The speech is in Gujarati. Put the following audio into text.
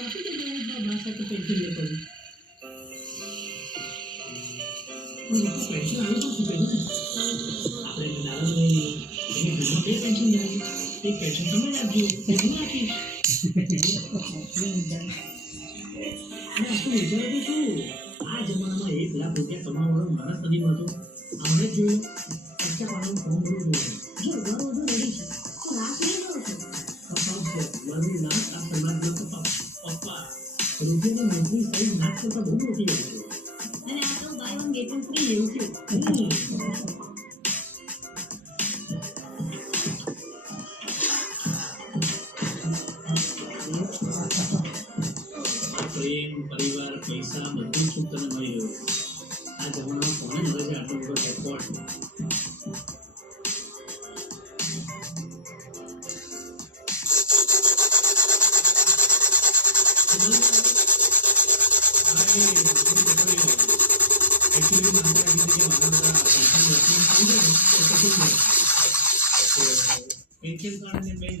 કોપી તો ભાષા તો પેન્સિલ લે પડી પેન્સિલ આવી તો શું આપણે દાદાને એને ઘરમાં બે પેન્સિલ જાય એક પેન્સિલ તમે રાખજો હું રાખીશ આ જમાનામાં 1 લાખ રૂપિયા કમાવાનો માણસ નથી મળતો આમને જ જોયું કચ્ચા પાવાનું ફોર્મ ભરવું જોઈએ જો ઘર બધું રેડી છે રાત નહીં કરો છો મારું નામ આ સમાજનો પપ્પા રૂપિયાની નોકરી સાઈઝ નાક કરતા બહુ મોટી હોય છે અને આ તો buy one get one free લેવું છે પ્રેમ પરિવાર પૈસા બધું સુખ તને મળી રહ્યું આ જમાનામાં કોને મળે છે આટલો બધો સપોર્ટ પેન્શન કાર્ડ ને બેંક